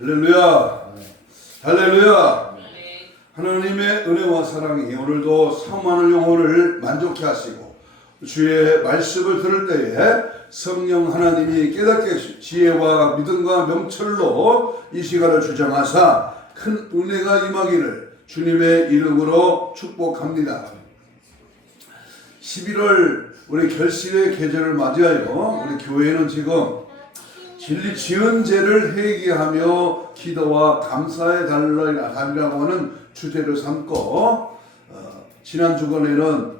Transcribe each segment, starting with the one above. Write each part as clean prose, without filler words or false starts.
할렐루야. 할렐루야. 하나님의 은혜와 사랑이 오늘도 사모하는 영혼을 만족케 하시고 주의 말씀을 들을 때에 성령 하나님이 깨닫게 지혜와 믿음과 명철로 이 시간을 주장하사 큰 은혜가 임하기를 주님의 이름으로 축복합니다. 11월 우리 결실의 계절을 맞이하여 우리 교회는 지금 진리 지은 죄를 회개하며 기도와 감사의 달이라고 하는 주제를 삼고 지난 주간에는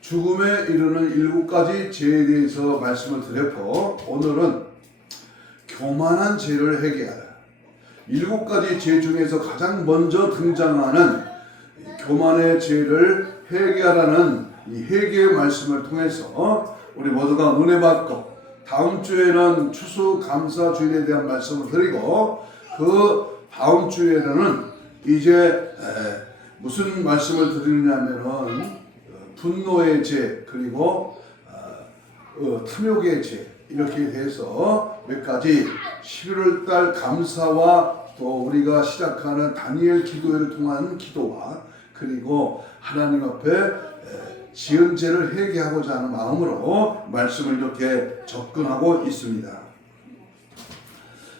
죽음에 이르는 7가지 죄에 대해서 말씀을 드렸고 오늘은 교만한 죄를 회개하라. 7가지 죄 중에서 가장 먼저 등장하는 교만의 죄를 회개하라는 이 회개의 말씀을 통해서 우리 모두가 은혜 받고 다음 주에는 추수감사주일에 대한 말씀을 드리고 그 다음 주에는 이제 무슨 말씀을 드리느냐면은 분노의 죄 그리고 탐욕의 죄 이렇게 돼서 몇 가지 11월달 감사와 또 우리가 시작하는 다니엘 기도회를 통한 기도와 그리고 하나님 앞에 지은 죄를 회개하고자 하는 마음으로 말씀을 이렇게 접근하고 있습니다.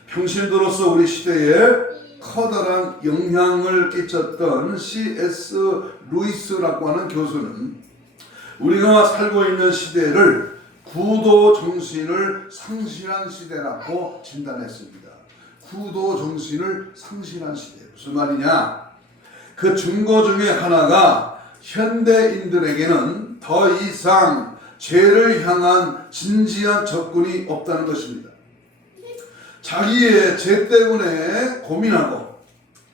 평신도로서 우리 시대에 커다란 영향을 끼쳤던 C.S. 루이스라고 하는 교수는 우리가 살고 있는 시대를 구도 정신을 상실한 시대라고 진단했습니다. 구도 정신을 상실한 시대. 무슨 말이냐? 그 증거 중에 하나가 현대인들에게는 더 이상 죄를 향한 진지한 접근이 없다는 것입니다. 자기의 죄 때문에 고민하고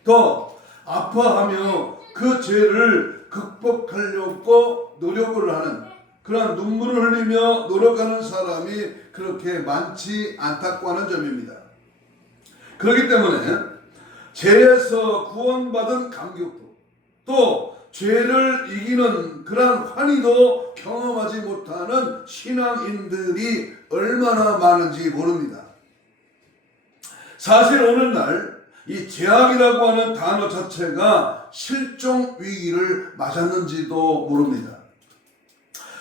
또 아파하며 그 죄를 극복하려고 노력을 하는 그런 눈물을 흘리며 노력하는 사람이 그렇게 많지 않다고 하는 점입니다. 그렇기 때문에 죄에서 구원받은 감격도 또 죄를 이기는 그러한 환희도 경험하지 못하는 신앙인들이 얼마나 많은지 모릅니다. 사실 오늘날 이 죄악이라고 하는 단어 자체가 실종 위기를 맞았는지도 모릅니다.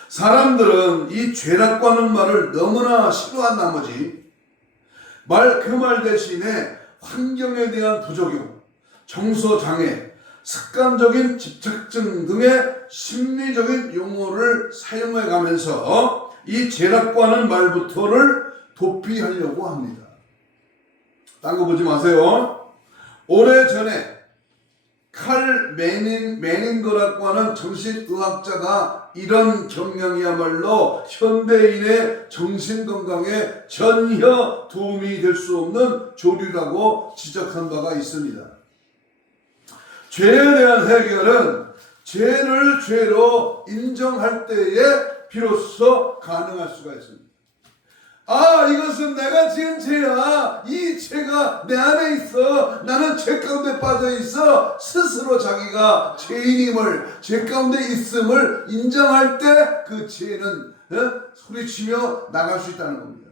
사람들은 이 죄라고 하는 말을 너무나 싫어한 나머지 그 말 대신에 환경에 대한 부적용, 정서장애, 습관적인 집착증 등의 심리적인 용어를 사용해 가면서 이 죄라고 하는 말부터를 도피하려고 합니다. 딴 거 보지 마세요. 오래전에 칼 매닝거라고 하는 정신의학자가 이런 경향이야말로 현대인의 정신건강에 전혀 도움이 될 수 없는 조류라고 지적한 바가 있습니다. 죄에 대한 해결은 죄를 죄로 인정할 때에 비로소 가능할 수가 있습니다. 이것은 내가 지은 죄야. 이 죄가 내 안에 있어. 나는 죄 가운데 빠져 있어. 스스로 자기가 죄인임을, 죄 가운데 있음을 인정할 때 그 죄는 소리치며 나갈 수 있다는 겁니다.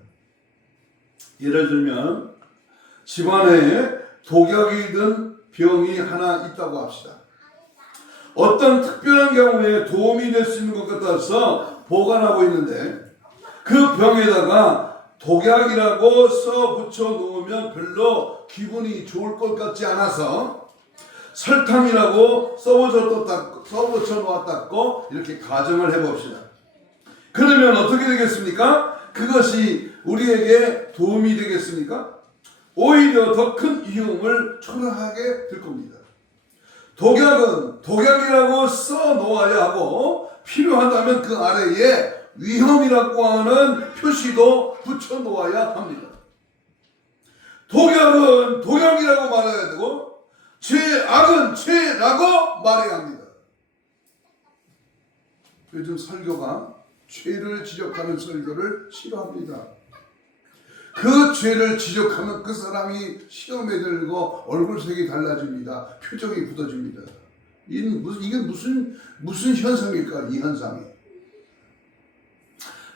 예를 들면 집안에 독약이 든 병이 하나 있다고 합시다. 어떤 특별한 경우에 도움이 될 수 있는 것 같아서 보관하고 있는데 그 병에다가 독약이라고 써 붙여 놓으면 별로 기분이 좋을 것 같지 않아서 설탕이라고 써 붙여 놓았다고 이렇게 가정을 해봅시다. 그러면 어떻게 되겠습니까? 그것이 우리에게 도움이 되겠습니까? 오히려 더 큰 위험을 초래하게 될 겁니다. 독약은 독약이라고 써 놓아야 하고 필요하다면 그 아래에 위험이라고 하는 표시도 붙여 놓아야 합니다. 독약은 독약이라고 말해야 되고 죄악은 죄라고 말해야 합니다. 요즘 설교가 죄를 지적하는 설교를 싫어합니다. 그 죄를 지적하면 그 사람이 시험에 들고 얼굴색이 달라집니다. 표정이 굳어집니다. 이게 무슨 현상일까? 이 현상이.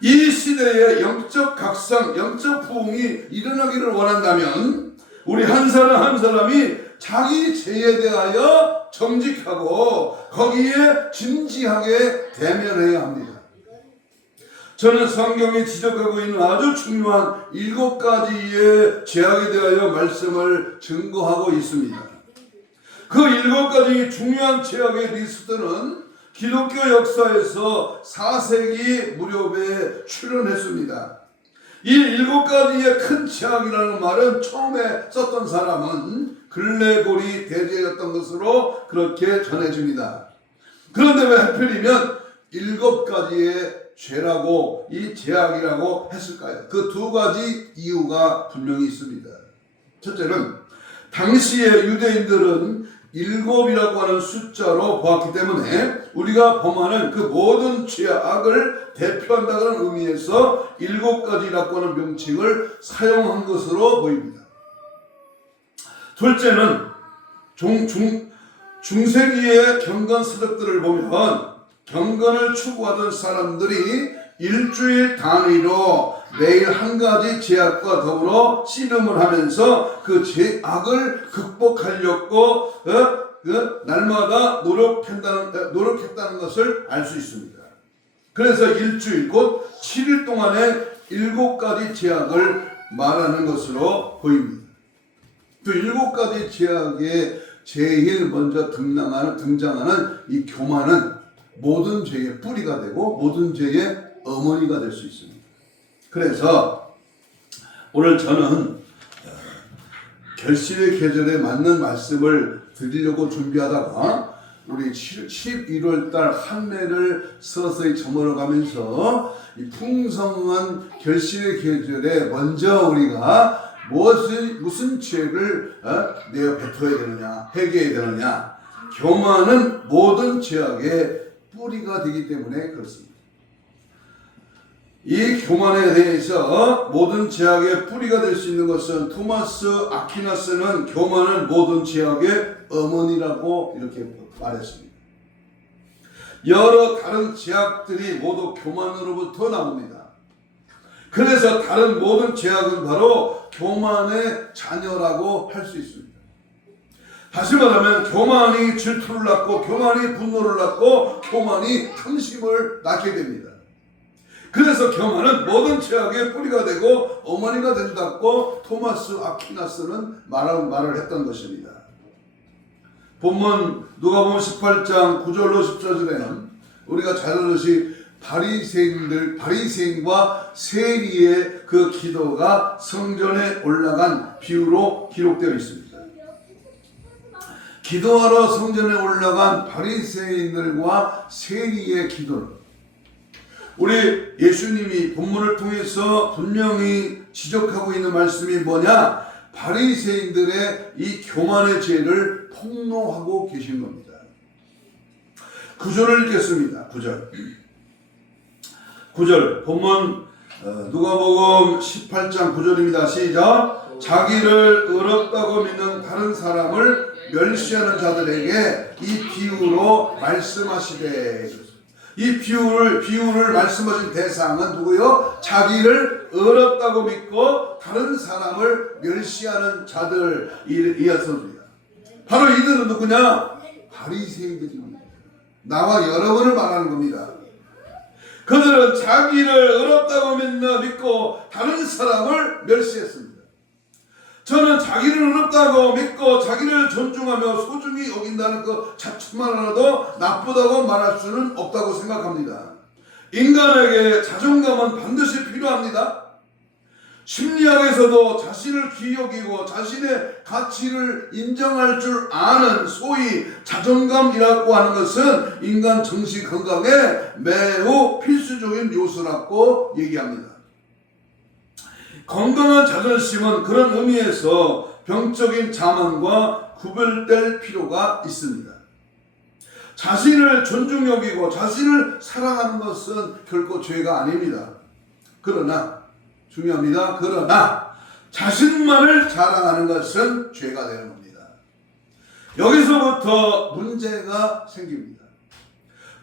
이 시대에 영적 각성, 영적 부흥이 일어나기를 원한다면 우리 한 사람 한 사람이 자기 죄에 대하여 정직하고 거기에 진지하게 대면해야 합니다. 저는 성경이 지적하고 있는 아주 중요한 7가지의 죄악에 대하여 말씀을 증거하고 있습니다. 그 7가지 중요한 죄악의 리스트는 기독교 역사에서 4세기 무렵에 출현했습니다. 이 7가지의 큰 죄악이라는 말은 처음에 썼던 사람은 글레고리 대제였던 것으로 그렇게 전해집니다. 그런데 왜 하필이면 7가지의 죄라고 이 죄악이라고 했을까요? 그 2가지 이유가 분명히 있습니다. 첫째는 당시의 유대인들은 7이라고 하는 숫자로 보았기 때문에 우리가 범하는 그 모든 죄악을 대표한다는 의미에서 7가지라고 하는 명칭을 사용한 것으로 보입니다. 둘째는 중세기의 경건 서적들을 보면 경건을 추구하던 사람들이 일주일 단위로 매일 한 가지 죄악과 더불어 씨름을 하면서 그 죄악을 극복하려고 날마다 노력했다는 것을 알 수 있습니다. 그래서 일주일 곧 7일 동안에 7가지 죄악을 말하는 것으로 보입니다. 그 7가지 죄악에 제일 먼저 등장하는 이 교만은 모든 죄의 뿌리가 되고 모든 죄의 어머니가 될 수 있습니다. 그래서 오늘 저는 결실의 계절에 맞는 말씀을 드리려고 준비하다가 우리 11월달 한 해를 서서히 저물어가면서 이 풍성한 결실의 계절에 먼저 우리가 무슨 죄를 내어 뱉어야 되느냐, 회개해야 되느냐. 교만은 모든 죄악의 뿌리가 되기 때문에 그렇습니다. 이 교만에 대해서 모든 죄악의 뿌리가 될 수 있는 것은 토마스 아퀴나스는 교만은 모든 죄악의 어머니라고 이렇게 말했습니다. 여러 다른 죄악들이 모두 교만으로부터 나옵니다. 그래서 다른 모든 죄악은 바로 교만의 자녀라고 할 수 있습니다. 다시 말하면 교만이 질투를 낳고 교만이 분노를 낳고 교만이 탐심을 낳게 됩니다. 그래서 교만은 모든 죄악의 뿌리가 되고 어머니가 된다고 토마스 아퀴나스는 말을 했던 것입니다. 본문 누가복음 18장 9절로 14절에는 우리가 잘 알듯이 바리새인과 세리의 그 기도가 성전에 올라간 비유로 기록되어 있습니다. 기도하러 성전에 올라간 바리새인들과 세리의 기도는 우리 예수님이 본문을 통해서 분명히 지적하고 있는 말씀이 뭐냐? 바리새인들의 이 교만의 죄를 폭로하고 계신 겁니다. 9절을 읽겠습니다. 9절 본문 누가복음 18장 9절입니다. 시작. 자기를 의롭다고 믿는 다른 사람을 멸시하는 자들에게 이 비유로 말씀하시되. 이 비유를 말씀하신 대상은 누구요? 자기를 의롭다고 믿고 다른 사람을 멸시하는 자들이었습니다. 바로 이들은 누구냐? 바리새인들입니다. 나와 여러분을 말하는 겁니다. 그들은 자기를 의롭다고 믿고 다른 사람을 멸시했습니다. 저는 자기를 의롭다고 믿고 자기를 존중하며 소중히 여긴다는 그 자체만 하나도 나쁘다고 말할 수는 없다고 생각합니다. 인간에게 자존감은 반드시 필요합니다. 심리학에서도 자신을 귀히 여기고 자신의 가치를 인정할 줄 아는 소위 자존감이라고 하는 것은 인간 정신 건강에 매우 필수적인 요소라고 얘기합니다. 건강한 자존심은 그런 의미에서 병적인 자만과 구별될 필요가 있습니다. 자신을 존중 여기고 자신을 사랑하는 것은 결코 죄가 아닙니다. 그러나 중요합니다. 그러나 자신만을 자랑하는 것은 죄가 되는 겁니다. 여기서부터 문제가 생깁니다.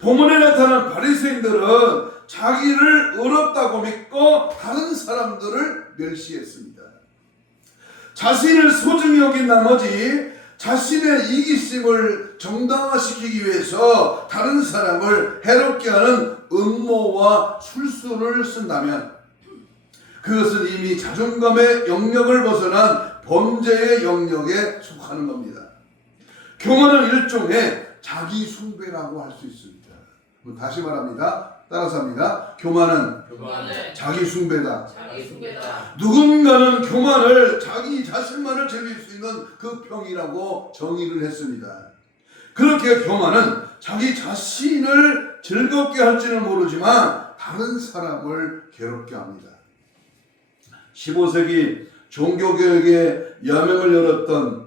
본문에 나타난 바리새인들은 자기를 의롭다고 믿고 다른 사람들을 멸시했습니다. 자신을 소중히 여긴 나머지 자신의 이기심을 정당화시키기 위해서 다른 사람을 해롭게 하는 음모와 술수를 쓴다면 그것은 이미 자존감의 영역을 벗어난 범죄의 영역에 속하는 겁니다. 교만은 일종의 자기 숭배라고 할 수 있습니다. 다시 말합니다. 따라서 합니다. 교만은 자기 숭배다. 누군가는 교만을 자기 자신만을 즐길 수 있는 그 병이라고 정의를 했습니다. 그렇게 교만은 자기 자신을 즐겁게 할지는 모르지만 다른 사람을 괴롭게 합니다. 15세기 종교개혁의 여명을 열었던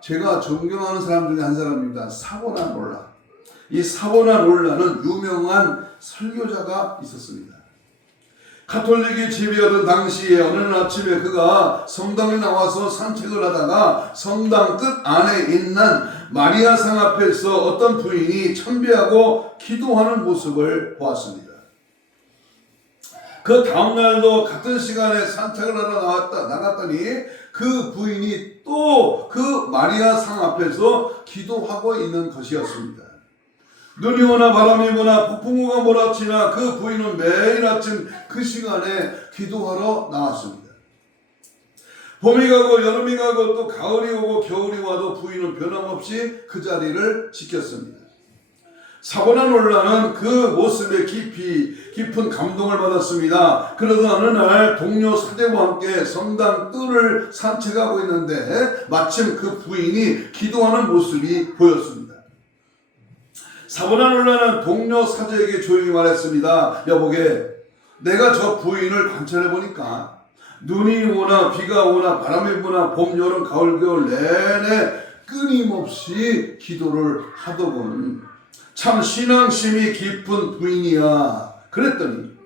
제가 존경하는 사람 중에 한 사람입니다. 사보나롤라. 이 사보나롤라는 유명한 설교자가 있었습니다. 가톨릭이 지배하던 당시에 어느 날 아침에 그가 성당에 나와서 산책을 하다가 성당 끝 안에 있는 마리아상 앞에서 어떤 부인이 참배하고 기도하는 모습을 보았습니다. 그 다음날도 같은 시간에 산책을 하러 나갔더니 그 부인이 또 그 마리아상 앞에서 기도하고 있는 것이었습니다. 눈이 오나 바람이 부나 폭풍우가 몰아치나 그 부인은 매일 아침 그 시간에 기도하러 나왔습니다. 봄이 가고 여름이 가고 또 가을이 오고 겨울이 와도 부인은 변함없이 그 자리를 지켰습니다. 사보나롤라는 그 모습에 깊은 감동을 받았습니다. 그러던 어느 날 동료 사제와 함께 성당 뜰을 산책하고 있는데 마침 그 부인이 기도하는 모습이 보였습니다. 사보나롤라는 동료 사제에게 조용히 말했습니다. 여보게, 내가 저 부인을 관찰해 보니까 눈이 오나 비가 오나 바람이 부나 봄, 여름, 가을, 겨울 내내 끊임없이 기도를 하더군. 참 신앙심이 깊은 부인이야. 그랬더니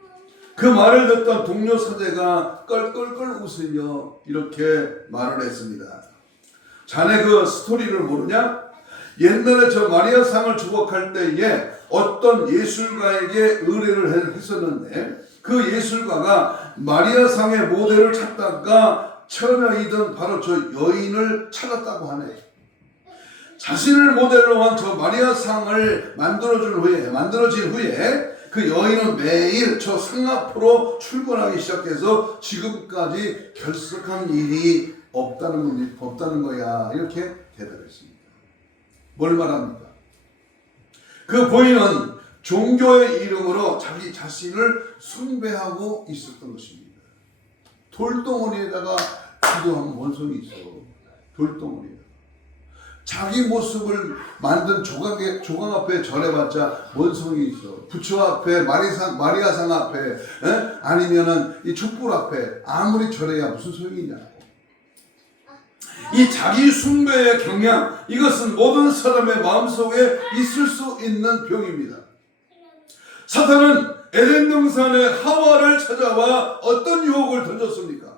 그 말을 듣던 동료 사제가 껄껄껄 웃으며 이렇게 말을 했습니다. 자네 그 스토리를 모르냐? 옛날에 저 마리아상을 주목할 때에 어떤 예술가에게 의뢰를 했었는데 그 예술가가 마리아상의 모델을 찾다가 처녀이던 바로 저 여인을 찾았다고 하네. 자신을 모델로 한 저 마리아상을 만들어진 후에 그 여인은 매일 저 상 앞으로 출근하기 시작해서 지금까지 결석한 일이 없다는 거야. 이렇게 대답했습니다. 뭘 말합니까? 그 부인은 종교의 이름으로 자기 자신을 숭배하고 있었던 것입니다. 돌덩어리에다가 기도하면 뭔 소용이 있어. 돌덩어리에. 자기 모습을 만든 조각 앞에 절해봤자 뭔 소용이 있어. 부처 앞에 마리아상 앞에 아니면은 이 촛불 앞에 아무리 절해야 무슨 소용이 있냐고. 이 자기 숭배의 경향, 이것은 모든 사람의 마음속에 있을 수 있는 병입니다. 사탄은 에덴 동산에 하와를 찾아와 어떤 유혹을 던졌습니까?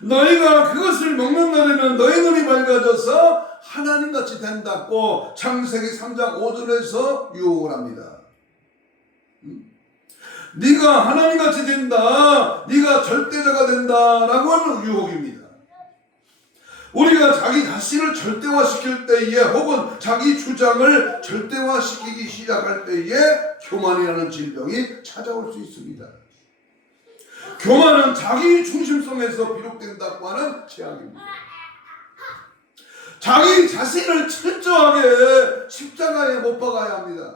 너희가 그것을 먹는 날에는 너희 눈이 밝아져서 하나님같이 된다고 창세기 3장 5절에서 유혹을 합니다. 네가 하나님같이 된다, 네가 절대자가 된다라고 하는 유혹입니다. 우리가 자기 자신을 절대화시킬 때에 혹은 자기 주장을 절대화시키기 시작할 때에 교만이라는 질병이 찾아올 수 있습니다. 교만은 자기 중심성에서 비롯된다고 하는 재앙입니다. 자기 자신을 철저하게 십자가에 못 박아야 합니다.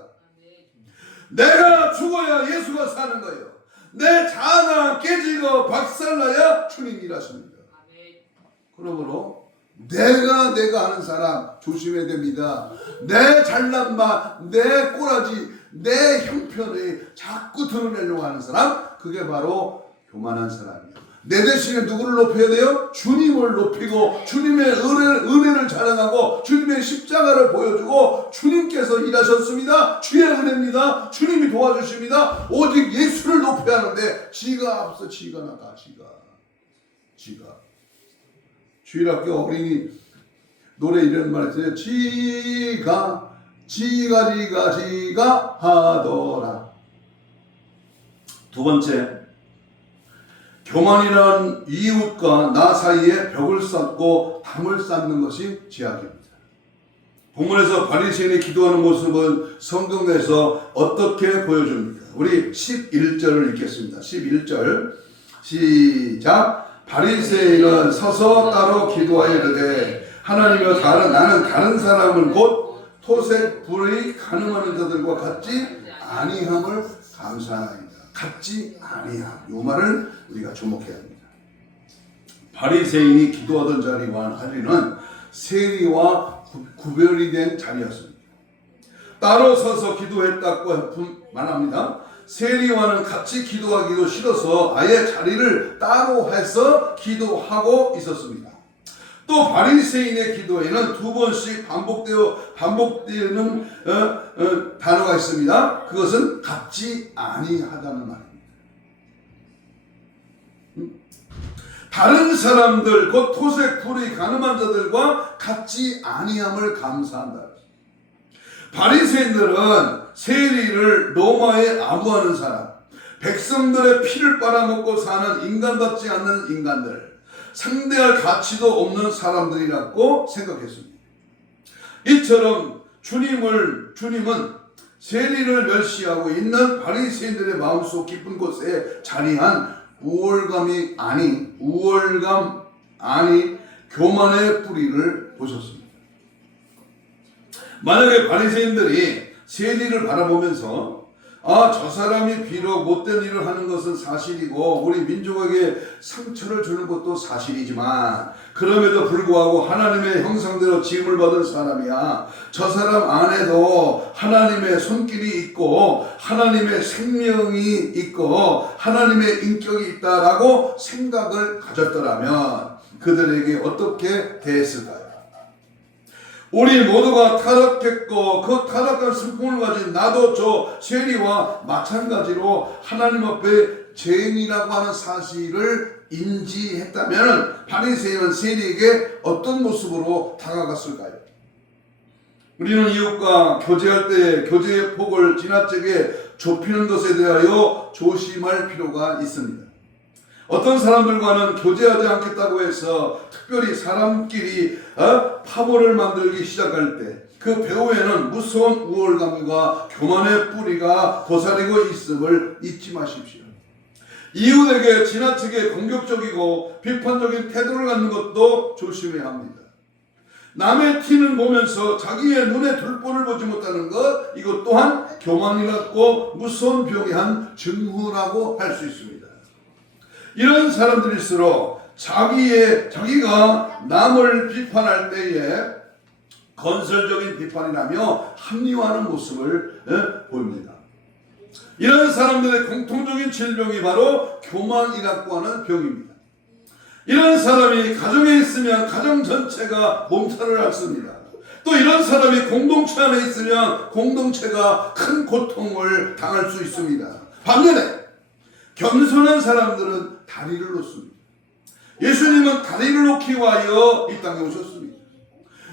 내가 죽어야 예수가 사는 거예요. 내 자아가 깨지고 박살나야 주님 일하십니다. 그러므로 내가 하는 사람 조심해야 됩니다. 내 잘난 맛, 내 꼬라지, 내 형편을 자꾸 드러내려고 하는 사람, 그게 바로 교만한 사람이에요. 내 대신에 누구를 높여야 돼요? 주님을 높이고 주님의 은혜를 자랑하고 주님의 십자가를 보여주고 주님께서 일하셨습니다. 주의 은혜입니다. 주님이 도와주십니다. 오직 예수를 높여야 하는데 지가 앞서 지가 나가. 주일학교 어린이 노래 이런 말 했어요. 지가 하더라. 두 번째, 교만이란 이웃과 나 사이에 벽을 쌓고 담을 쌓는 것이 죄악입니다. 본문에서 바리새인이 기도하는 모습은 성경에서 어떻게 보여줍니까? 우리 11절을 읽겠습니다. 11절 시작. 바리새인은 서서 따로 기도하여 이르되 하나님여 나는 다른 사람을 곧 토색 불이 가늠하는 자들과 같지 아니함을 감사하나이다. 같지 아니함. 이 말을 우리가 주목해야 합니다. 바리새인이 기도하던 자리는 세리와 구별이 된 자리였습니다. 따로 서서 기도했다고 말합니다. 세리와는 같이 기도하기도 싫어서 아예 자리를 따로 해서 기도하고 있었습니다. 또 바리새인의 기도에는 두 번씩 반복되는 단어가 있습니다. 그것은 같지 아니하다는 말입니다. 다른 사람들 곧 토색 불의 가늠한 자들과 같지 아니함을 감사한다. 바리새인들은 세리를 로마에 아부하는 사람, 백성들의 피를 빨아먹고 사는 인간답지 않는 인간들, 상대할 가치도 없는 사람들이라고 생각했습니다. 이처럼 주님은 세리를 멸시하고 있는 바리새인들의 마음속 깊은 곳에 자리한 우월감 아니 교만의 뿌리를 보셨습니다. 만약에 바리새인들이 세리를 바라보면서 저 사람이 비록 못된 일을 하는 것은 사실이고 우리 민족에게 상처를 주는 것도 사실이지만 그럼에도 불구하고 하나님의 형상대로 지음을 받은 사람이야. 저 사람 안에도 하나님의 손길이 있고 하나님의 생명이 있고 하나님의 인격이 있다라고 생각을 가졌더라면 그들에게 어떻게 대했을까요? 우리 모두가 타락했고 그 타락한 성품을 가진 나도 저 세리와 마찬가지로 하나님 앞에 죄인이라고 하는 사실을 인지했다면 바리새인은 세리에게 어떤 모습으로 다가갔을까요? 우리는 이웃과 교제할 때 교제의 폭을 지나치게 좁히는 것에 대하여 조심할 필요가 있습니다. 어떤 사람들과는 교제하지 않겠다고 해서 특별히 사람끼리 파벌을 만들기 시작할 때 그 배후에는 무서운 우월감과 교만의 뿌리가 도사리고 있음을 잊지 마십시오. 이웃에게 지나치게 공격적이고 비판적인 태도를 갖는 것도 조심해야 합니다. 남의 티는 보면서 자기의 눈에 둘보를 보지 못하는 것, 이것 또한 교만이라고 무서운 병의 한 증후라고 할 수 있습니다. 이런 사람들일수록 자기가 남을 비판할 때에 건설적인 비판이라며 합리화하는 모습을 보입니다. 이런 사람들의 공통적인 질병이 바로 교만이라고 하는 병입니다. 이런 사람이 가정에 있으면 가정 전체가 몸살을 앓습니다. 또 이런 사람이 공동체 안에 있으면 공동체가 큰 고통을 당할 수 있습니다. 반면에 겸손한 사람들은 다리를 놓습니다. 예수님은 다리를 놓기 위하여 이 땅에 오셨습니다.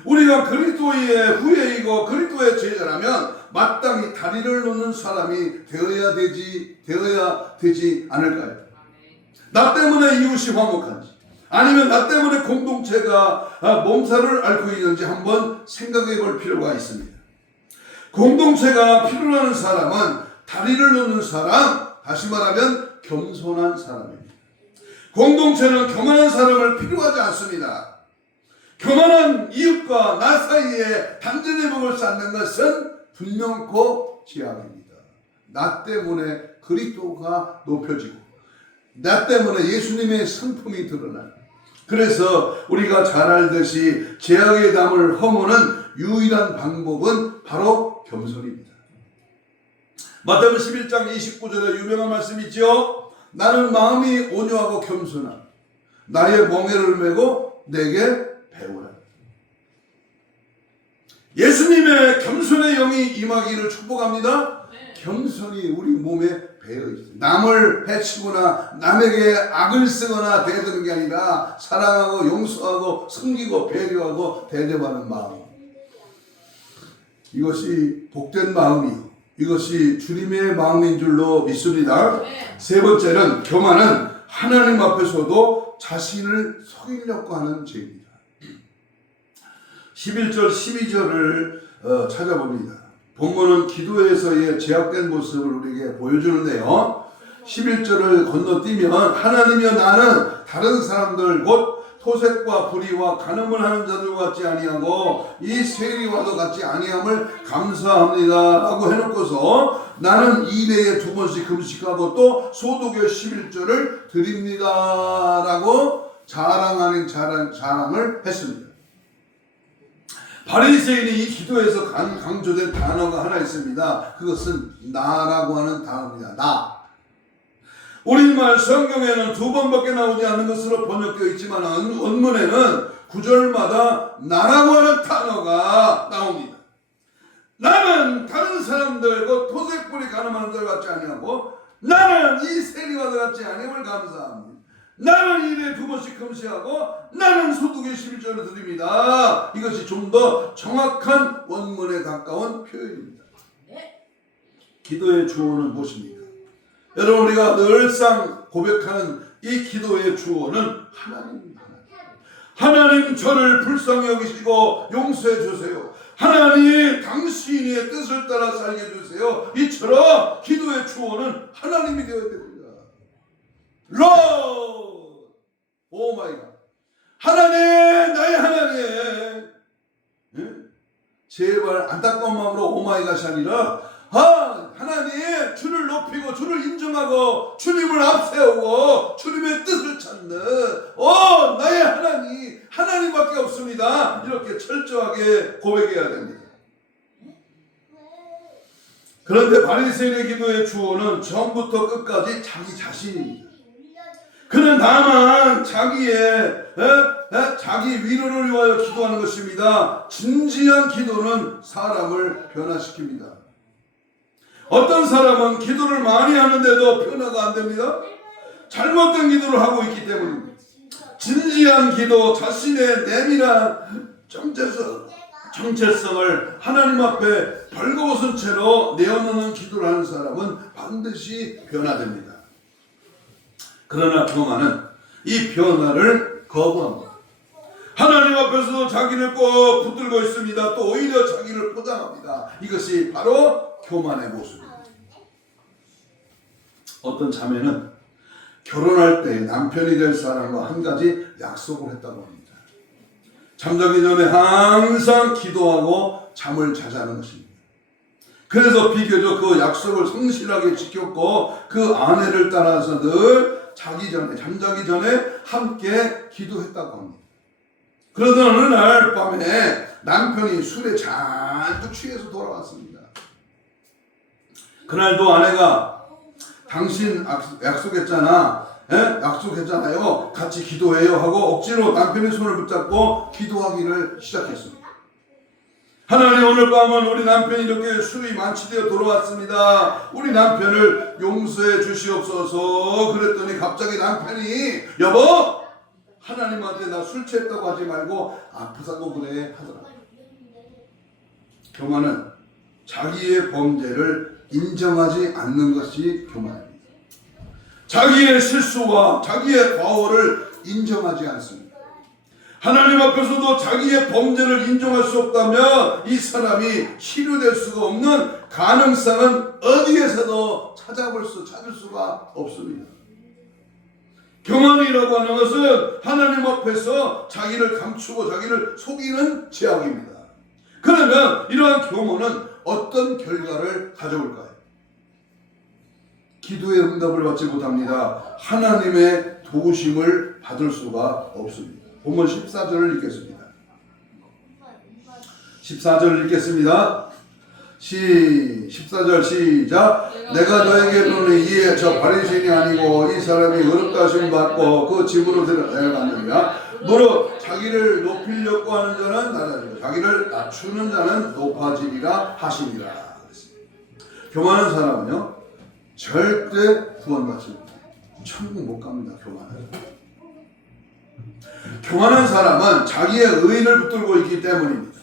우리가 그리스도의 후예이고 그리스도의 제자라면 마땅히 다리를 놓는 사람이 되어야 되지 않을까요? 나 때문에 이웃이 화목한지 아니면 나 때문에 공동체가 몸살을 앓고 있는지 한번 생각해 볼 필요가 있습니다. 공동체가 필요로 하는 사람은 다리를 놓는 사람, 다시 말하면 겸손한 사람입니다. 공동체는 교만한 사람을 필요하지 않습니다. 교만한 이웃과 나 사이에 단전의 벽을 쌓는 것은 분명코 죄악입니다. 나 때문에 그리스도가 높여지고 나 때문에 예수님의 성품이 드러나는, 그래서 우리가 잘 알듯이 죄악의 담을 허무는 유일한 방법은 바로 겸손입니다. 마태복음 11장 29절에 유명한 말씀이 있죠. 나는 마음이 온유하고 겸손한 나의 멍에를 메고 내게 배우라. 예수님의 겸손의 영이 임하기를 축복합니다. 겸손이 우리 몸에 배어 있어요. 남을 해치거나 남에게 악을 쓰거나 대드는 게 아니라 사랑하고 용서하고 섬기고 배려하고 대접하는 마음. 이것이 복된 마음이요, 이것이 주님의 마음인 줄로 믿습니다. 세 번째는 교만은 하나님 앞에서도 자신을 속이려고 하는 죄입니다. 11절 12절을 찾아봅니다. 본문은 기도에서의 제약된 모습을 우리에게 보여주는데요. 11절을 건너뛰면 하나님이여 나는 다른 사람들 곧 토색과 불의와 간음을 하는 자들과 같지 아니하고 이 세리와도 같지 아니함을 감사합니다 라고 해놓고서 나는 2대에 2번씩 금식하고 또 소독의 11절을 드립니다 라고 자랑을 했습니다. 바리새인이 이 기도에서 강조된 단어가 하나 있습니다. 그것은 나라고 하는 단어입니다. 나. 우리말 성경에는 2번밖에 나오지 않는 것으로 번역되어 있지만 원문에는 구절마다 나라고 하는 단어가 나옵니다. 나는 다른 사람들 그 토색불이 가늠하는 자 같지 아니하고 나는 이 세리와 같지 아니함을 감사합니다. 나는 1에 2번씩 금식하고 나는 소득의 11절을 드립니다. 이것이 좀 더 정확한 원문에 가까운 표현입니다. 기도의 주어는 무엇입니까? 여러분 우리가 늘상 고백하는 이 기도의 주어는 하나님입니다. 하나님 저를 불쌍히 여기시고 용서해 주세요. 하나님 당신의 뜻을 따라 살게 해주세요. 이처럼 기도의 주어는 하나님이 되어야 됩니다. Lord, 오 마이 갓, 하나님 나의 하나님. 네? 제발 안타까운 마음으로 오 마이 갓이 아니라 하나님 주를 높이고 주를 인정하고 주님을 앞세우고 주님의 뜻을 찾는 나의 하나님밖에 없습니다. 이렇게 철저하게 고백해야 됩니다. 그런데 바리새인의 기도의 주어는 처음부터 끝까지 자기 자신입니다. 그는 다만 자기 위로를 위하여 기도하는 것입니다. 진지한 기도는 사람을 변화시킵니다. 어떤 사람은 기도를 많이 하는데도 변화가 안 됩니다. 잘못된 기도를 하고 있기 때문입니다. 진지한 기도, 자신의 내밀한 정체성을 하나님 앞에 벌거벗은 채로 내어놓는 기도를 하는 사람은 반드시 변화됩니다. 그러나 교만은 이 변화를 거부합니다. 하나님 앞에서도 자기를 꼭 붙들고 있습니다. 또 오히려 자기를 포장합니다. 이것이 바로 교만의 모습입니다. 어떤 자매는 결혼할 때 남편이 될 사람과 한 가지 약속을 했다고 합니다. 잠자기 전에 항상 기도하고 잠을 자자는 것입니다. 그래서 비교적 그 약속을 성실하게 지켰고 그 아내를 따라서 늘 잠자기 전에 함께 기도했다고 합니다. 그러던 어느 날 밤에 남편이 술에 잔뜩 취해서 돌아왔습니다. 그날도 아내가 당신 약속했잖아요. 같이 기도해요 하고 억지로 남편의 손을 붙잡고 기도하기를 시작했습니다. 하나님 오늘 밤은 우리 남편이 이렇게 술이 만취되어 돌아왔습니다. 우리 남편을 용서해 주시옵소서. 그랬더니 갑자기 남편이 여보 하나님한테 나 술 취했다고 하지 말고 아프다고 그래 하더라고요. 교만은 자기의 범죄를 인정하지 않는 것이 교만입니다. 자기의 실수와 자기의 과오를 인정하지 않습니다. 하나님 앞에서도 자기의 범죄를 인정할 수 없다면 이 사람이 치료될 수가 없는 가능성은 어디에서도 찾을 수가 없습니다. 교만이라고 하는 것은 하나님 앞에서 자기를 감추고 자기를 속이는 죄악입니다. 그러면 이러한 교만은 어떤 결과를 가져올까요? 기도의 응답을 받지 못합니다. 하나님의 도우심을 받을 수가 없습니다. 본문 14절을 읽겠습니다. 14절을 읽겠습니다. 14절 시작. 내가 너에게 이르노니 이에 저 바리새인이 아니고 이 사람이 의롭다심 받고 그 집으로 데려가느니라. 무릇 자기를 높이려고 하는 자는 낮아지고 자기를 낮추는 자는 높아지리라 하시니라. 교만한 사람은요 절대 구원받지 못해요. 천국 못 갑니다. 교만한 사람은 자기의 의인을 붙들고 있기 때문입니다.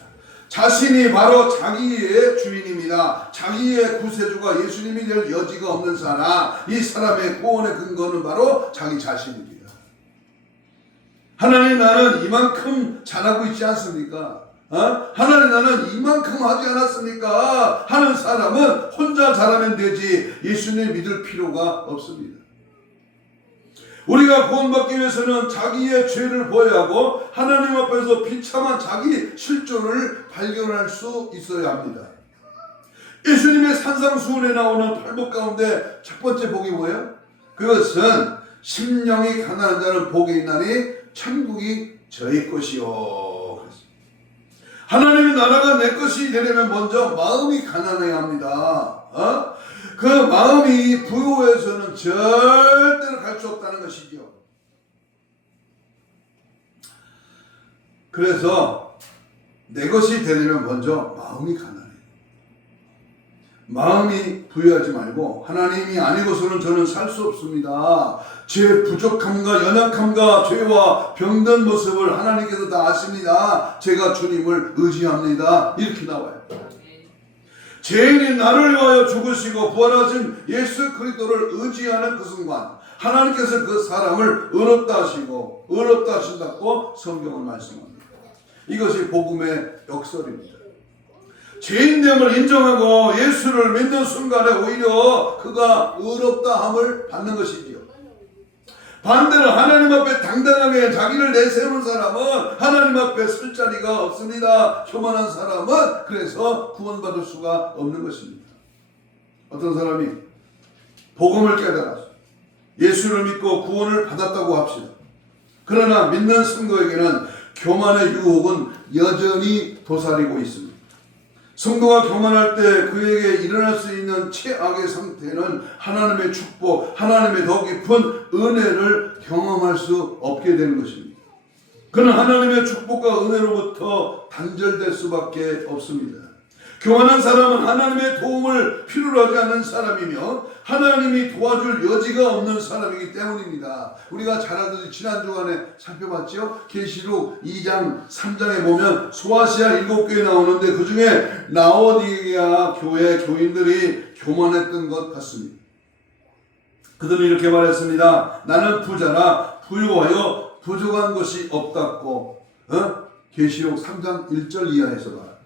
자신이 바로 자기의 주인입니다. 자기의 구세주가 예수님이 될 여지가 없는 사람, 이 사람의 구원의 근거는 바로 자기 자신입니다. 하나님, 나는 이만큼 잘하고 있지 않습니까? 하나님, 나는 이만큼 하지 않았습니까? 하는 사람은 혼자 잘하면 되지 예수님 믿을 필요가 없습니다. 우리가 구원받기 위해서는 자기의 죄를 보여야 하고 하나님 앞에서 비참한 자기 실존을 발견할 수 있어야 합니다. 예수님의 산상수훈에 나오는 팔복 가운데 첫 번째 복이 뭐예요? 그것은 심령이 가난한 자는 복이 있나니 천국이 저희 것이요. 하나님의 나라가 내 것이 되려면 먼저 마음이 가난해야 합니다. 그 마음이 부유해서는 절대로 갈 수 없다는 것이죠. 그래서 내 것이 되려면 먼저 마음이 가난해요. 마음이 부유하지 말고 하나님이 아니고서는 저는 살 수 없습니다. 제 부족함과 연약함과 죄와 병든 모습을 하나님께서 다 아십니다. 제가 주님을 의지합니다. 이렇게 나와요. 죄인이 나를 위하여 죽으시고 부활하신 예수 그리스도를 의지하는 그 순간 하나님께서 그 사람을 의롭다 하시고 의롭다 하신다고 성경은 말씀합니다. 이것이 복음의 역설입니다. 죄인됨을 인정하고 예수를 믿는 순간에 오히려 그가 의롭다함을 받는 것이지요. 반대로 하나님 앞에 당당하게 자기를 내세우는 사람은 하나님 앞에 설 자리가 없습니다. 교만한 사람은 그래서 구원받을 수가 없는 것입니다. 어떤 사람이 복음을 깨달아서 예수를 믿고 구원을 받았다고 합시다. 그러나 믿는 성도에게는 교만의 유혹은 여전히 도사리고 있습니다. 성도가 교만할 때 그에게 일어날 수 있는 최악의 상태는 하나님의 축복, 하나님의 더 깊은 은혜를 경험할 수 없게 되는 것입니다. 그는 하나님의 축복과 은혜로부터 단절될 수밖에 없습니다. 교만한 사람은 하나님의 도움을 필요로 하지 않는 사람이며 하나님이 도와줄 여지가 없는 사람이기 때문입니다. 우리가 잘 알듯이 지난 주간에 살펴봤죠. 계시록 2장 3장에 보면 소아시아 7교회 나오는데 그 중에 라오디게아 교회 교인들이 교만했던 것 같습니다. 그들은 이렇게 말했습니다. 나는 부자라 부유하여 부족한 것이 없다고. 계시록 3장 1절 이하에서 말합니다.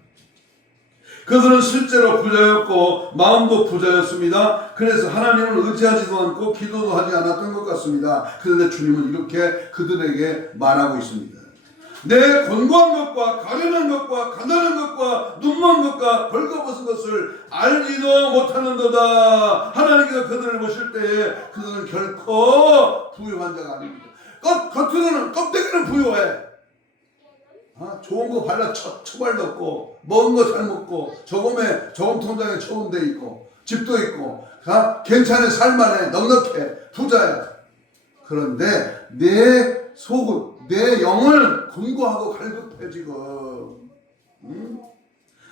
그들은 실제로 부자였고 마음도 부자였습니다. 그래서 하나님을 의지하지도 않고 기도도 하지 않았던 것 같습니다. 그런데 주님은 이렇게 그들에게 말하고 있습니다. 내 곤고한 것과 가련한 것과 가난한 것과 눈먼 것과 벌거벗은 것을 알지도 못하는도다. 하나님께서 그들을 보실 때에 그들은 결코 부유한 자가 아닙니다. 겉으로는 껍데기는 부유해. 좋은 거 발라 처발도 없고 먹은 거 잘 먹고 저금 통장에 처분돼 있고 집도 있고 괜찮아 살만해 넉넉해 부자야. 그런데 내 속은 내 영은 곤고하고 갈급해 지금.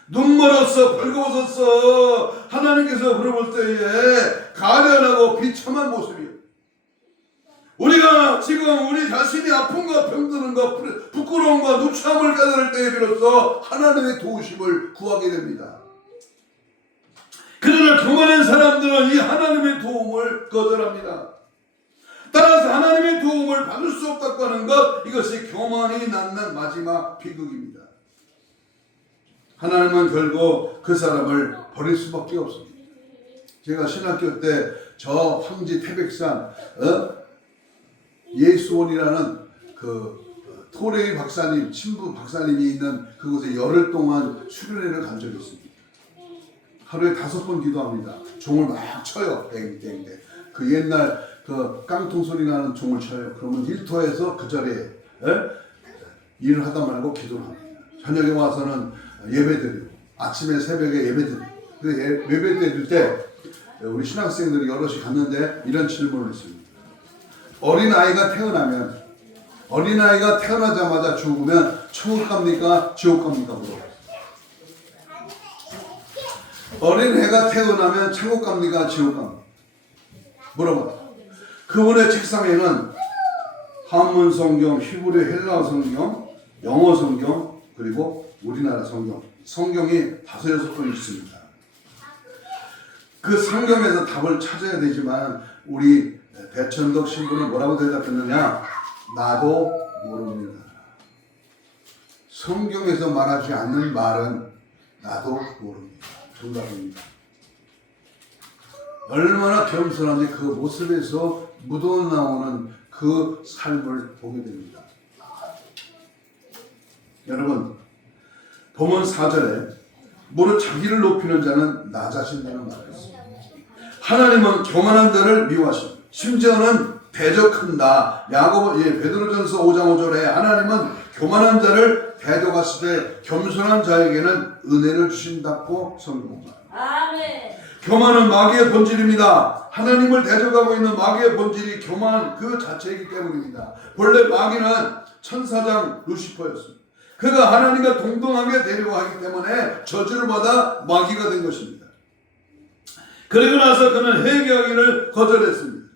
눈멀었어 벌거벗었어. 하나님께서 물어볼 때에 가련하고 비참한 모습이에요. 우리가 지금 우리 자신이 아픔과 병드는 것, 부끄러움과 누추함을 깨달을 때에 비로소 하나님의 도우심을 구하게 됩니다. 그러나 교만한 사람들은 이 하나님의 도움을 거절합니다. 따라서 하나님의 도움을 받을 수 없다고 하는 것, 이것이 교만이 낳는 마지막 비극입니다. 하나님은 결국 그 사람을 버릴 수밖에 없습니다. 제가 신학교 때 저 황지 태백산 예수원이라는 그 토레이 박사님, 친부 박사님이 있는 그곳에 열흘 동안 수련회를 간 적이 있습니다. 하루에 5번 기도합니다. 종을 막 쳐요. 땡땡땡. 그 옛날 그 깡통 소리 나는 종을 쳐요. 그러면 일터에서 그 자리에 일을 하다 말고 기도를 합니다. 저녁에 와서는 예배드리고 아침에 새벽에 예배드리고. 예배 드릴 때 우리 신학생들이 여럿이 갔는데 이런 질문을 했습니다. 어린아이가 태어나자마자 죽으면 천국 갑니까? 지옥 갑니까? 물어봤어요. 어린애가 태어나면 천국 갑니까? 지옥 갑니까? 물어봤어요. 그분의 책상에는 한문 성경, 히브리 헬라어 성경, 영어 성경, 그리고 우리나라 성경이 5, 6권 있습니다. 그 성경에서 답을 찾아야 되지만 우리 배천덕 신부는 뭐라고 대답했느냐? 나도 모릅니다. 성경에서 말하지 않는 말은 나도 모릅니다. 정답입니다. 얼마나 겸손한지 그 모습에서 묻어나오는 그 삶을 보게 됩니다. 여러분, 본문 4절에 무릇 자기를 높이는 자는 낮아진다는 말이 있습니다. 하나님은 교만한 자를 미워하십니다. 심지어는 대적한다. 베드로전서 5장 5절에 하나님은 교만한 자를 대적하시되 겸손한 자에게는 은혜를 주신다고 선포합니다. 아멘. 교만은 마귀의 본질입니다. 하나님을 대적하고 있는 마귀의 본질이 교만 그 자체이기 때문입니다. 본래 마귀는 천사장 루시퍼였습니다. 그가 하나님과 동등하게 되려고 하기 때문에 저주를 받아 마귀가 된 것입니다. 그리고 나서 그는 회개하기를 거절했습니다.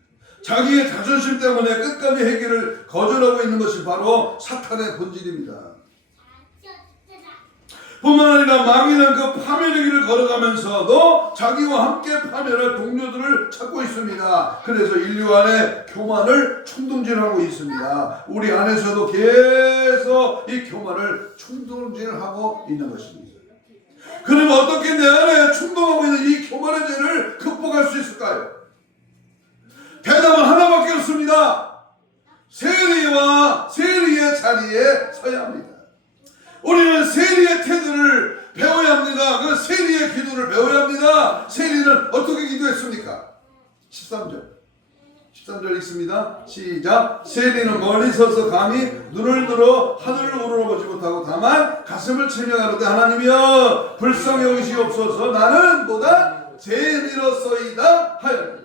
자기의 자존심 때문에 끝까지 회개를 거절하고 있는 것이 바로 사탄의 본질입니다. 뿐만 아니라 마귀는 그 파멸의 길을 걸어가면서도 자기와 함께 파멸할 동료들을 찾고 있습니다. 그래서 인류 안에 교만을 충동질하고 있습니다. 우리 안에서도 계속 이 교만을 충동질하고 있는 것입니다. 그러면 어떻게 내 안에 충동하고 있는 이 교만의 죄를 극복할 수 있을까요? 대답은 하나밖에 없습니다. 세리와 세리의 자리에 서야 합니다. 우리는 세리의 태도를 배워야 합니다. 그 세리의 기도를 배워야 합니다. 세리는 어떻게 기도했습니까? 13절 있습니다. 시작. 세리는 멀리 서서 감히 눈을 들어 하늘을 우러러보지 못하고 다만 가슴을 치며 가로되 하나님이여 불쌍히 여기시옵소서 나는 보다 세리로서이다 하였습니다.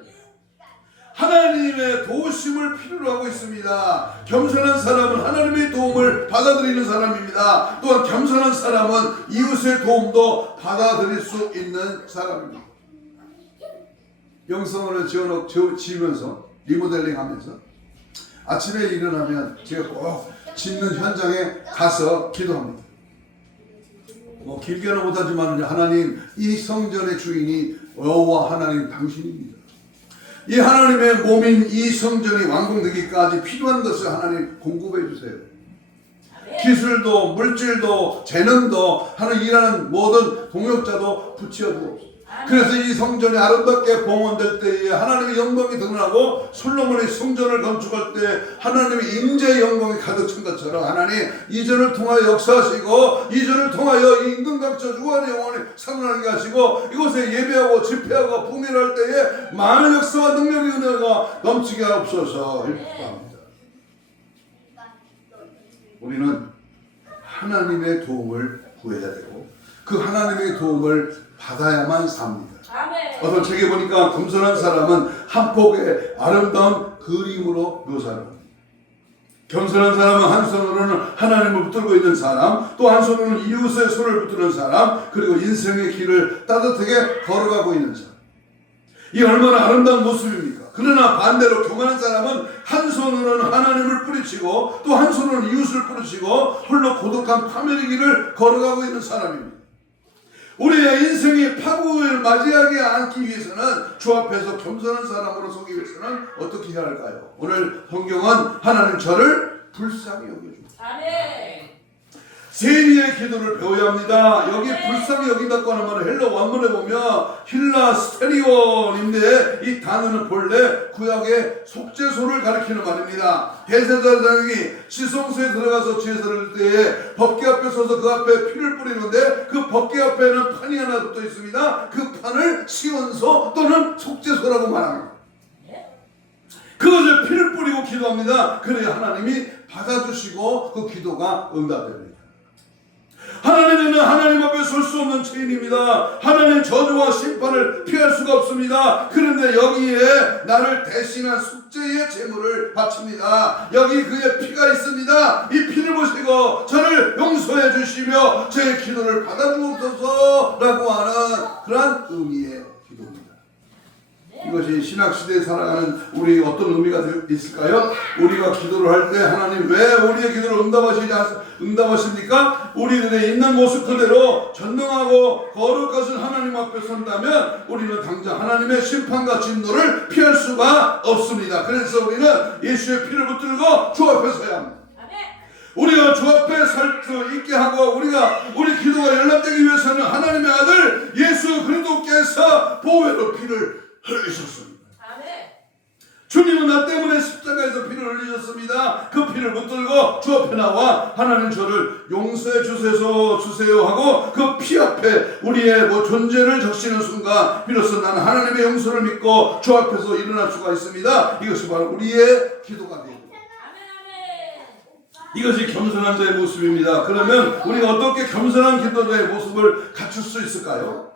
하나님의 도우심을 필요로 하고 있습니다. 겸손한 사람은 하나님의 도움을 받아들이는 사람입니다. 또한 겸손한 사람은 이웃의 도움도 받아들일 수 있는 사람입니다. 영성을 지으면서 리모델링 하면서 아침에 일어나면 제가 꼭 짓는 현장에 가서 기도합니다. 길게는 못하지만 하나님 이 성전의 주인이 여호와 하나님 당신입니다. 이 하나님의 몸인 이 성전이 완공되기까지 필요한 것을 하나님 공급해 주세요. 기술도 물질도 재능도 하는 일하는 모든 동역자도 붙여 주옵소서. 그래서 이 성전이 아름답게 봉헌될 때에 하나님의 영광이 드러나고 솔로몬이 성전을 건축할 때 하나님의 임재의 영광이 가득 찬 것처럼 하나님 이전을 통하여 역사하시고 이전을 통하여 이 임금각저 주관의 영혼이 상존하게 하시고 이곳에 예배하고 집회하고 풍일할 때에 많은 역사와 능력의 은혜가 넘치게 하옵소서. 기도합니다. 우리는 하나님의 도움을 구해야 되고 그 하나님의 도움을 받아야만 삽니다. 어떤 책에 보니까 겸손한 사람은 한 폭의 아름다운 그림으로 묘사를 합니다. 겸손한 사람은 한 손으로는 하나님을 붙들고 있는 사람, 또 한 손으로는 이웃의 손을 붙드는 사람, 그리고 인생의 길을 따뜻하게 걸어가고 있는 사람. 이 얼마나 아름다운 모습입니까? 그러나 반대로 교만한 사람은 한 손으로는 하나님을 뿌리치고 또 한 손으로는 이웃을 뿌리치고 홀로 고독한 파멸의 길을 걸어가고 있는 사람입니다. 우리의 인생이 파국을 맞이하지 않기 위해서는 주 앞에서 겸손한 사람으로 서기 위해서는 어떻게 해야 할까요? 오늘 성경은 하나님 저를 불쌍히 여겨줍니다. 아멘. 세리의 기도를 배워야 합니다. 여기 불쌍히 여긴다고 하는 말은 헬라 원문에 보면 힐라스테리온인데 이 단어는 본래 구약의 속죄소를 가리키는 말입니다. 대제사장이 시성소에 들어가서 제사를 할 때에 법궤 앞에 서서 그 앞에 피를 뿌리는데 그 법궤 앞에는 판이 하나 붙어 있습니다. 그 판을 시온소 또는 속죄소라고 말합니다. 그것을 피를 뿌리고 기도합니다. 그래야 하나님이 받아주시고 그 기도가 응답됩니다. 하나님은 하나님 앞에 설 수 없는 죄인입니다. 하나님 저주와 심판을 피할 수가 없습니다. 그런데 여기에 나를 대신한 속죄의 제물을 바칩니다. 여기 그의 피가 있습니다. 이 피를 보시고 저를 용서해 주시며 제 기도를 받아주옵소서 라고 하는 그러한 의미의 기도입니다. 이것이 신학시대에 살아가는 우리 어떤 의미가 있을까요? 우리가 기도를 할 때 하나님 왜 우리의 기도를 응답하십니까? 우리들의 있는 모습 그대로 전능하고 거룩하신 하나님 앞에 선다면 우리는 당장 하나님의 심판과 진노를 피할 수가 없습니다. 그래서 우리는 예수의 피를 붙들고 주 앞에 서야 합니다. 우리가 주 앞에 설 수 있게 하고 우리 기도가 연락되기 위해서는 하나님의 아들 예수 그리스도께서 보혈로 피를 흘리셨습니다. 주님은 나 때문에 십자가에서 피를 흘리셨습니다. 그 피를 붙들고 주 앞에 나와 하나님 저를 용서해 주세요 하고 그 피 앞에 우리의 존재를 적시는 순간 비로소 나는 하나님의 용서를 믿고 주 앞에서 일어날 수가 있습니다. 이것이 바로 우리의 기도가 됩니다. 이것이 겸손한 자의 모습입니다. 그러면 우리가 어떻게 겸손한 기도자의 모습을 갖출 수 있을까요?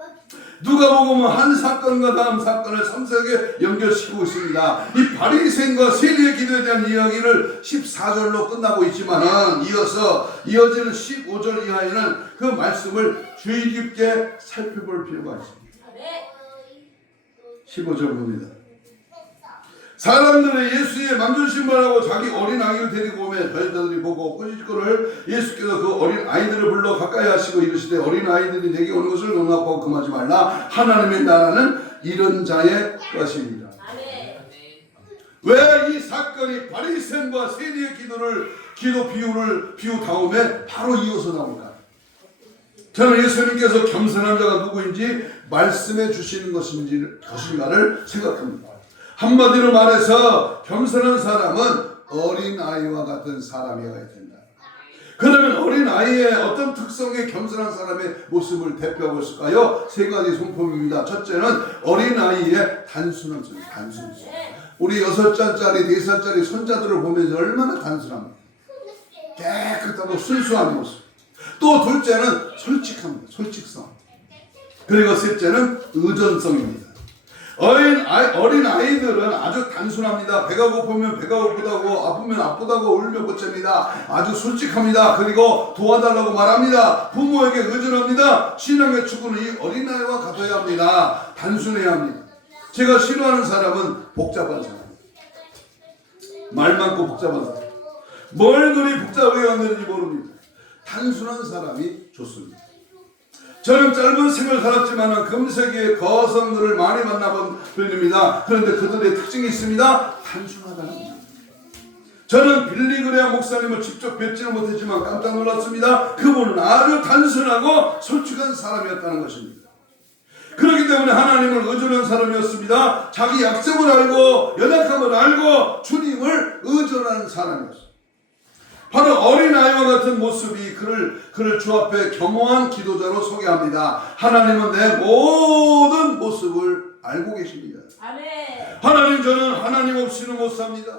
누가복음은 한 사건과 다음 사건을 섬세하게 연결시키고 있습니다. 이 바리새인과 세리의 기도에 대한 이야기를 14절로 끝나고 있지만 이어지는 15절 이하에는 그 말씀을 주의 깊게 살펴볼 필요가 있습니다. 15절 봅니다. 사람들은 예수의 만존신발 하고 자기 어린 아이를 데리고 오매 저희들이 보고 꾸짖거늘 예수께서 그 어린 아이들을 불러 가까이 하시고 이르시되 어린 아이들이 내게 오는 것을 용납하고 금하지 말라. 하나님의 나라는 이런 자의 것입니다. 왜 이 사건이 바리새인과 세리의 기도 비유 다음에 바로 이어서 나올까? 저는 예수님께서 겸손한 자가 누구인지 말씀해 주시는 것인가를 생각합니다. 한마디로 말해서 겸손한 사람은 어린아이와 같은 사람이어야 된다. 그러면 어린아이의 어떤 특성의 겸손한 사람의 모습을 대표하고 있을까요? 세 가지 손품입니다. 첫째는 어린아이의 단순함. 우리 6살짜리, 4살짜리 손자들을 보면서 얼마나 단순합니까? 깨끗하고 순수한 모습. 또 둘째는 솔직합니다. 솔직성. 그리고 셋째는 의존성입니다. 어린 아이들은 아주 단순합니다. 배가 고프면 배가 고프다고, 아프면 아프다고 울며 고칩니다. 아주 솔직합니다. 그리고 도와달라고 말합니다. 부모에게 의존합니다. 신앙의 축구는 이 어린아이와 같아야 합니다. 단순해야 합니다. 제가 싫어하는 사람은 복잡한 사람, 말 많고 복잡한 사람, 뭘 그리 복잡하게 만드는지 모릅니다. 단순한 사람이 좋습니다. 저는 짧은 생을 살았지만 금세기의 거성들을 많이 만나본 편입니다. 그런데 그들의 특징이 있습니다. 단순하다는 겁니다. 저는 빌리그레아 목사님을 직접 뵙지는 못했지만 깜짝 놀랐습니다. 그분은 아주 단순하고 솔직한 사람이었다는 것입니다. 그렇기 때문에 하나님을 의존한 사람이었습니다. 자기 약점을 알고 연약함을 알고 주님을 의존하는 사람이었습니다. 바로 어린아이와 같은 모습이 그를 주 앞에 겸허한 기도자로 소개합니다. 하나님은 내 모든 모습을 알고 계십니다. 아멘. 하나님, 저는 하나님 없이는 못 삽니다.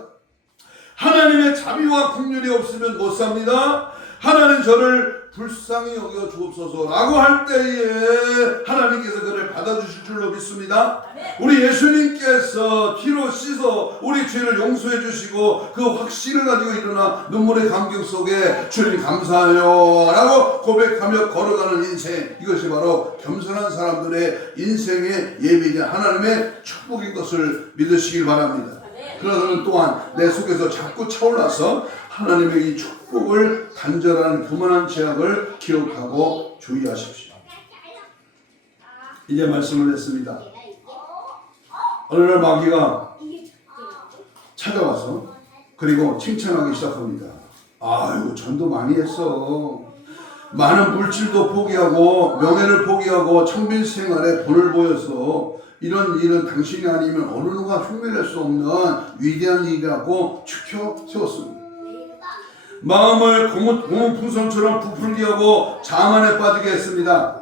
하나님의 자비와 긍휼이 없으면 못 삽니다. 하나님, 저를 불쌍히 여겨 주옵소서라고 할 때에 하나님께서 그를 받아주실 줄로 믿습니다. 우리 예수님께서 피로 씻어 우리 죄를 용서해 주시고 그 확신을 가지고 일어나 눈물의 감격 속에 주님 감사해요 라고 고백하며 걸어가는 인생, 이것이 바로 겸손한 사람들의 인생의 예비된 하나님의 축복인 것을 믿으시길 바랍니다. 그러서는 또한 내 속에서 자꾸 차올라서 하나님의 이 축복을 단절하는 교만한 죄악을 기억하고 주의하십시오. 이제 말씀을 했습니다. 어느 날 마귀가 찾아와서 그리고 칭찬하기 시작합니다. 아유, 전도 많이 했어. 많은 물질도 포기하고 명예를 포기하고 청빈 생활에 본을 보여서 이런 일은 당신이 아니면 어느 누가 흉내낼 수 없는 위대한 일이라고 추켜 세웠습니다. 마음을 고문풍선처럼 부풀게 하고 자만에 빠지게 했습니다.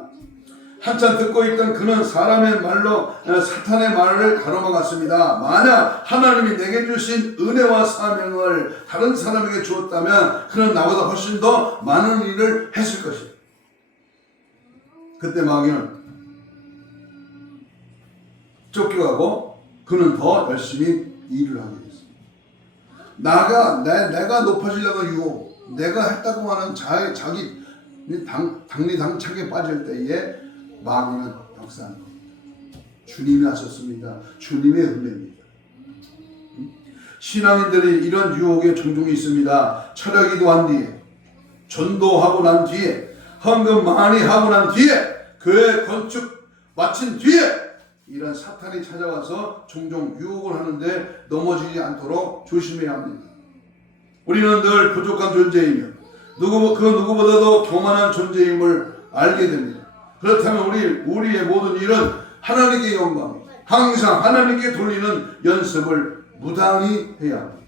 한참 듣고 있던 그는 사람의 말로 사탄의 말을 가로막았습니다. 만약 하나님이 내게 주신 은혜와 사명을 다른 사람에게 주었다면 그는 나보다 훨씬 더 많은 일을 했을 것이다. 그때 마귀는 쫓겨가고 그는 더 열심히 일을 하게 됐습니다. 내가 높아지려는 유혹, 내가 했다고 하는 자기 당리당착에 빠질 때에 마귀는 역사하는 겁니다. 주님이 하셨습니다. 주님의 은혜입니다. 신앙인들이 이런 유혹에 종종 있습니다. 철야기도 한 뒤에, 전도하고 난 뒤에, 헌금 많이 하고 난 뒤에, 교회 건축 마친 뒤에 이런 사탄이 찾아와서 종종 유혹을 하는데 넘어지지 않도록 조심해야 합니다. 우리는 늘 부족한 존재이며 그 누구보다도 교만한 존재임을 알게 됩니다. 그렇다면 우리의 모든 일은 하나님께 영광, 항상 하나님께 돌리는 연습을 무단히 해야 합니다.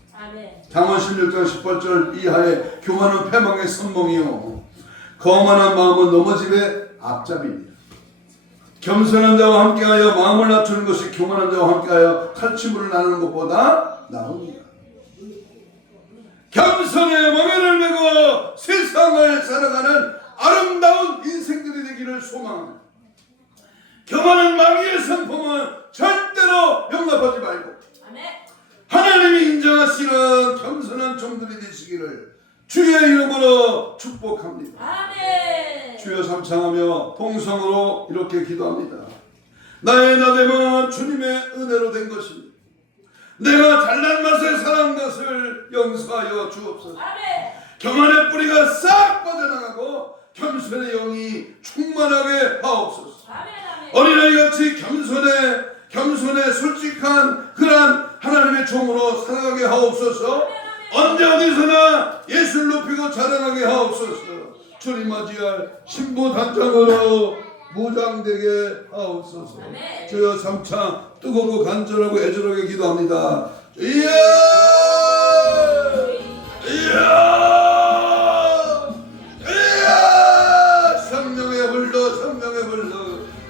잠언 16장 18절 이하의 교만은 패망의 선봉이요 거만한 마음은 넘어짐의 앞잡이입니다. 겸손한 자와 함께하여 마음을 낮추는 것이 교만한 자와 함께하여 칼침을 나누는 것보다 나옵니다. 겸손의 멍에를 메고 세상을 살아가는 아름다운 인생들이 되기를 소망합니다. 교만한 마귀의 성품은 절대로 용납하지 말고 하나님이 인정하시는 겸손한 종들이 되시기를 주의 이름으로 축복합니다. 아멘. 주여 삼창하며 통성으로 이렇게 기도합니다. 나의 나됨은 주님의 은혜로 된 것입니다. 내가 잘난 맛에 살한 것을 용서하여 주옵소서. 아멘. 교만의 뿌리가 싹 빠져나가고 겸손의 영이 충만하게 하옵소서. 아멘. 어린아이같이 겸손에 솔직한 그러한 하나님의 종으로 살아가게 하옵소서. 언제 어디서나 예수를 높이고 자랑하게 하옵소서. 주님 맞이할 신부단장으로 무장되게 하옵소서. 주여 삼창 뜨겁고 간절하고 애절하게 기도합니다. 이야 성령의 불러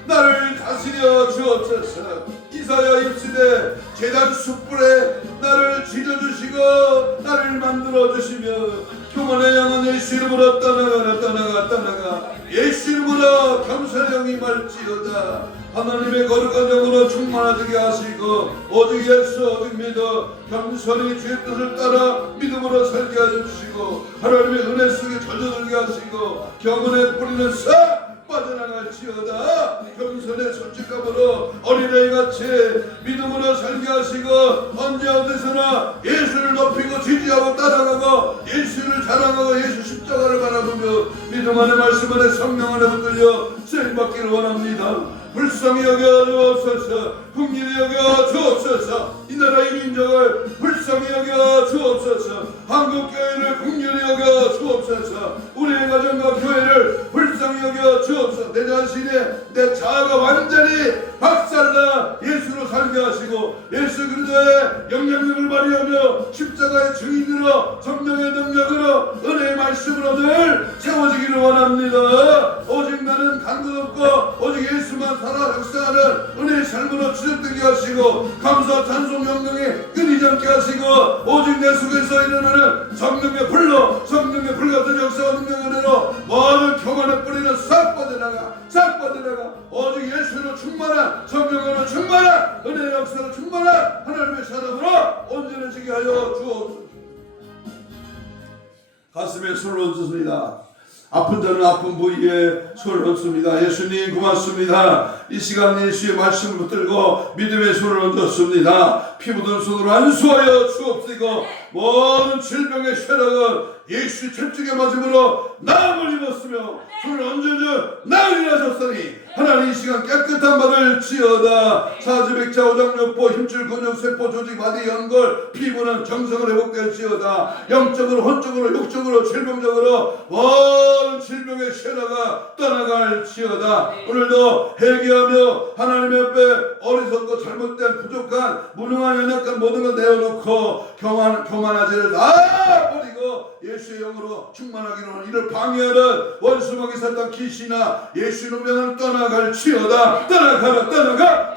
나를 다스려 주옵소서. 이사야 입시되 제단 숯불에 나를 지져주시고 나를 만들어주시며 교만의 양은 예수 이름으로 떠나가 예수 이름으로 겸손의 영이 말지어다. 하나님의 거룩한 영으로 충만하게 하시고 오직 예수 믿어 겸손히 주의 뜻을 따라 믿음으로 살게 해주시고 하나님의 은혜 속에 젖어들게 하시고 경건의 뿌리는 싹 빠져나갈지어다. 겸손의 솔직함으로 어린아이같이 믿음으로 살게 하시고 언제 어디서나 예수를 높이고 지지하고 따라가고 예수를 자랑하고 예수 십자가를 바라보며 믿음 안에 말씀 안에 성령 안에 붙들려 쓰임받기를 원합니다. 불쌍히 여겨 주옵소서. 긍휼히 여겨 주옵소서. 이 나라의 민족을 불쌍히 여겨 주옵소서. 한국교회를 긍휼히 여겨 주옵소서. 우리의 가정과 교회를 불쌍히 여겨 주옵소서. 내 자신의 내 자아가 완전히 박살나 예수로 살게 하시고 예수 그리스도의 영향력을 발휘하며 십자가의 증인으로 성령의 능력으로 은혜의 말씀으로 늘 채워지기를 원합니다. 오직 나는 간도 없고 오직 예수만 살아 역사하는 은혜의 삶으로 추적되게 하시고 감사 찬송 영광에 끊이지 않게 하시고 오직 내 속에서 일어나는 성령의 불로 성령의 불같은 역사와 능력 은혜로 모든 교만의 뿌리는 싹 빠져나가 오직 예수로 충만한 성령으로 충만한 은혜의 역사로 충만한 하나님의 사람으로 온전해지게 하여 주옵소서. 가슴에 손을 얹습니다. 아픈 자는 아픈 부위에 손을 얹습니다. 예수님 고맙습니다. 이 시간 예수의 말씀을 붙들고 믿음의 손을 얹었습니다. 피 묻은 손으로 안수하여 주옵시고 모든 질병의 쇠락은 예수 철쭉에 맞음으로 나음을 입었으며 손을 얹어줘 나을 일하셨으니 하나님 이 시간 깨끗한 말을 지어다. 사지백자 오장육부 힘줄 근육 세포 조직 마디 연골 피부는 정성을 회복될지어다. 영적으로 혼적으로 육적으로 질병적으로 모든 질병의 쇠라가 떠나갈지어다. 오늘도 회개하며 하나님 옆에 어리석고 잘못된 부족한 무능한 연약한 모든 걸 내어놓고 교만하지를 다 버리고 예수의 영으로 충만하기로 하는 이를 방해하는 원수마귀 사탄 귀신아 예수 이름으로 떠나갈지어다. 떠나가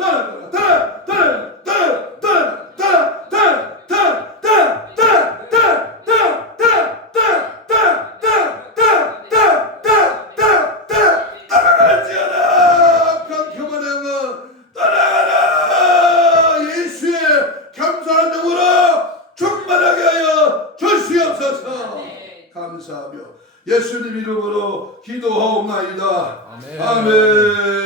감사하며 예수님 이름으로 기도하옵나이다. 아멘.